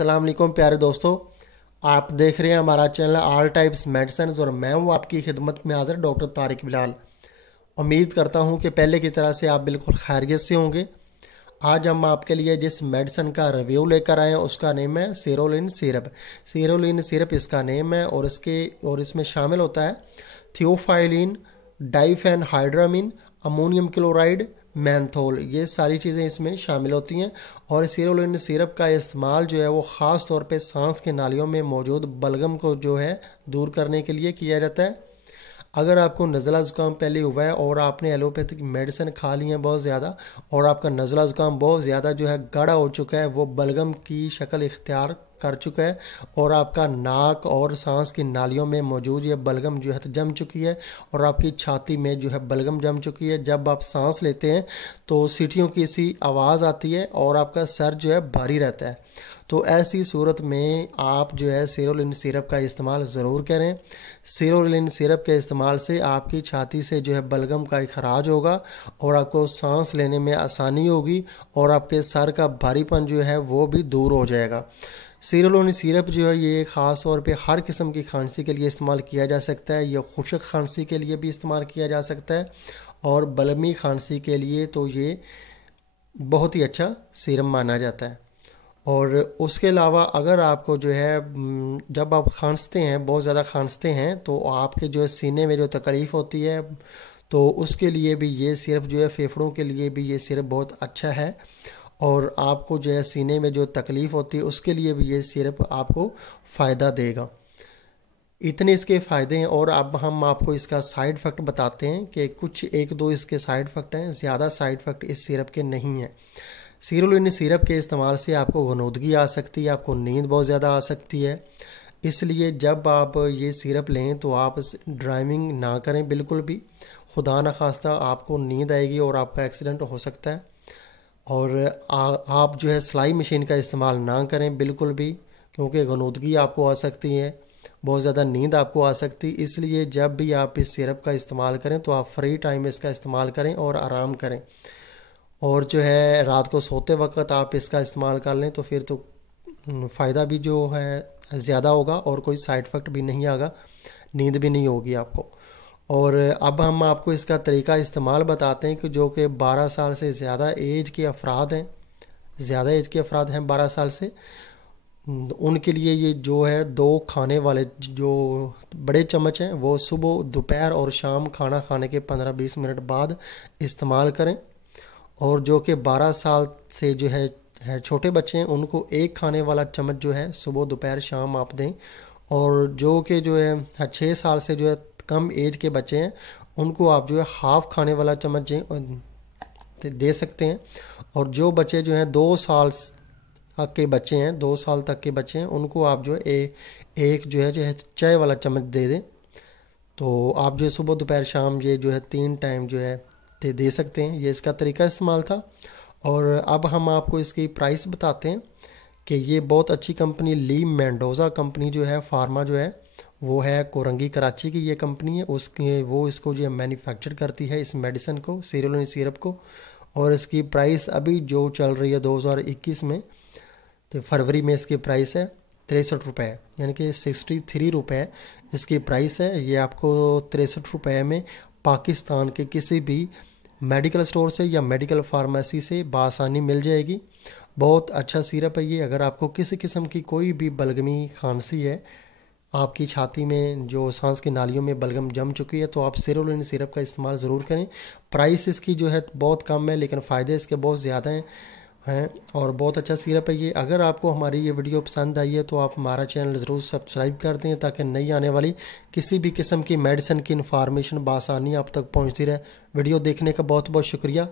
अस्सलाम वालेकुम प्यारे दोस्तों, आप देख रहे हैं हमारा चैनल ऑल टाइप्स मेडिसिन और मैं हूं आपकी खिदमत में हाजिर डॉक्टर तारिक बिलाल। उम्मीद करता हूं कि पहले की तरह से आप बिल्कुल खैरियत से होंगे। आज हम आपके लिए जिस मेडिसिन का रिव्यू लेकर आए हैं उसका नेम है सेरोलिन सिरप। सेरोलिन सिरप इसका नेम है और इसमें शामिल होता है थियोफाइलिन, डाइफेनहाइड्रामिन, अमोनियम क्लोराइड, मैंथोल। ये सारी चीज़ें इसमें शामिल होती हैं और सेरोलिन सिरप का इस्तेमाल जो है वो ख़ास तौर पे सांस के नालियों में मौजूद बलगम को जो है दूर करने के लिए किया जाता है। अगर आपको नज़ला ज़ुकाम पहले हुआ है और आपने एलोपैथिक मेडिसिन खा ली है बहुत ज़्यादा और आपका नज़ला ज़ुकाम बहुत ज़्यादा जो है गाढ़ा हो चुका है, वो बलगम की शक्ल इख्तियार कर चुका है और आपका नाक और सांस की नालियों में मौजूद ये बलगम जो है तो जम चुकी है और आपकी छाती में जो है बलगम जम चुकी है। जब आप सांस लेते हैं तो सीटियों की सी आवाज़ आती है और आपका सर जो है भारी रहता है। तो ऐसी सूरत में आप जो है सेरोलिन सिरप का इस्तेमाल ज़रूर करें। सेरोलिन सिरप के इस्तेमाल से आपकी छाती से जो है बलगम का इखराज होगा और आपको सांस लेने में आसानी होगी और आपके सर का भारीपन जो है वो भी दूर हो जाएगा। सेरोलिन सिरप जो है ये ख़ास तौर पे हर किस्म की खांसी के लिए इस्तेमाल किया जा सकता है। ये खुशक खांसी के लिए भी इस्तेमाल किया जा सकता है और बलमी खांसी के लिए तो ये बहुत ही अच्छा सीरम माना जाता है। और उसके अलावा अगर आपको जो है जब आप खांसते हैं, बहुत ज़्यादा खांसते हैं, तो आपके जो है सीने में जो तकलीफ़ होती है तो उसके लिए भी ये सिरप जो है, फेफड़ों के लिए भी ये सिरप बहुत अच्छा है। और आपको जो है सीने में जो तकलीफ़ होती है उसके लिए भी ये सिरप आपको फ़ायदा देगा। इतने इसके फ़ायदे हैं और अब हम आपको इसका साइड इफ़ेक्ट बताते हैं कि कुछ एक दो इसके साइड इफ़ेक्ट हैं, ज़्यादा साइड इफ़ेक्ट इस सिरप के नहीं हैं। सेरोलिन सिरप के इस्तेमाल से आपको गनौदगी आ सकती है, आपको नींद बहुत ज़्यादा आ सकती है। इसलिए जब आप ये सिरप लें तो आप ड्राइविंग ना करें बिल्कुल भी। खुदा न खास्ता आपको नींद आएगी और आपका एक्सीडेंट हो सकता है। और आप जो है सिलाई मशीन का इस्तेमाल ना करें बिल्कुल भी, क्योंकि गनौदगी आपको आ सकती है, बहुत ज़्यादा नींद आपको आ सकती है। इसलिए जब भी आप इस सिरप का इस्तेमाल करें तो आप फ्री टाइम इसका इस्तेमाल करें और आराम करें। और जो है रात को सोते वक्त आप इसका इस्तेमाल कर लें तो फिर तो फ़ायदा भी जो है ज़्यादा होगा और कोई साइड इफ़ेक्ट भी नहीं आएगा, नींद भी नहीं होगी आपको। और अब हम आपको इसका तरीका इस्तेमाल बताते हैं कि जो कि 12 साल से ज़्यादा एज के अफराद हैं, ज़्यादा एज के अफराद हैं 12 साल से, उनके लिए ये जो है 2 खाने वाले जो बड़े चम्मच हैं वो सुबह, दोपहर और शाम खाना खाने के 15-20 मिनट बाद इस्तेमाल करें। और जो कि 12 साल से जो है छोटे बच्चे हैं उनको 1 खाने वाला चम्मच जो है सुबह, दोपहर, शाम आप दें। और जो कि जो है 6 साल से जो है कम एज के बच्चे हैं उनको आप जो है हाफ खाने वाला चम्मच दे सकते हैं। और जो बच्चे जो हैं 2 साल तक के बच्चे हैं, 2 साल तक के बच्चे हैं, उनको आप जो है एक जो है चाय वाला चम्मच दे दें। तो आप जो है सुबह, दोपहर, शाम ये जो है 3 टाइम जो है दे सकते हैं। ये इसका तरीका इस्तेमाल था। और अब हम आपको इसकी प्राइस बताते हैं कि ये बहुत अच्छी कंपनी ली मेंडोज़ा कंपनी जो है, फार्मा जो है वो है कोरंगी कराची की ये कंपनी है, उसकी वो इसको जो है मैन्युफैक्चर करती है इस मेडिसिन को, सेरोलिन सिरप को। और इसकी प्राइस अभी जो चल रही है 2021 में, तो फरवरी में इसकी प्राइस है 63 रुपये, यानी कि 63 रुपये इसकी प्राइस है। ये आपको 63 रुपये में पाकिस्तान के किसी भी मेडिकल स्टोर से या मेडिकल फार्मेसी से बआसानी मिल जाएगी। बहुत अच्छा सिरप है ये। अगर आपको किसी किस्म की कोई भी बलगमी खांसी है, आपकी छाती में जो सांस की नालियों में बलगम जम चुकी है, तो आप सेरोलिन सिरप का इस्तेमाल ज़रूर करें। प्राइस इसकी जो है बहुत कम है लेकिन फ़ायदे इसके बहुत ज़्यादा हैं और बहुत अच्छा सिरप है ये। अगर आपको हमारी ये वीडियो पसंद आई है तो आप हमारा चैनल ज़रूर सब्सक्राइब कर दें ताकि नई आने वाली किसी भी किस्म की मेडिसिन की इन्फॉर्मेशन बआसानी आप तक पहुंचती रहे। वीडियो देखने का बहुत बहुत शुक्रिया।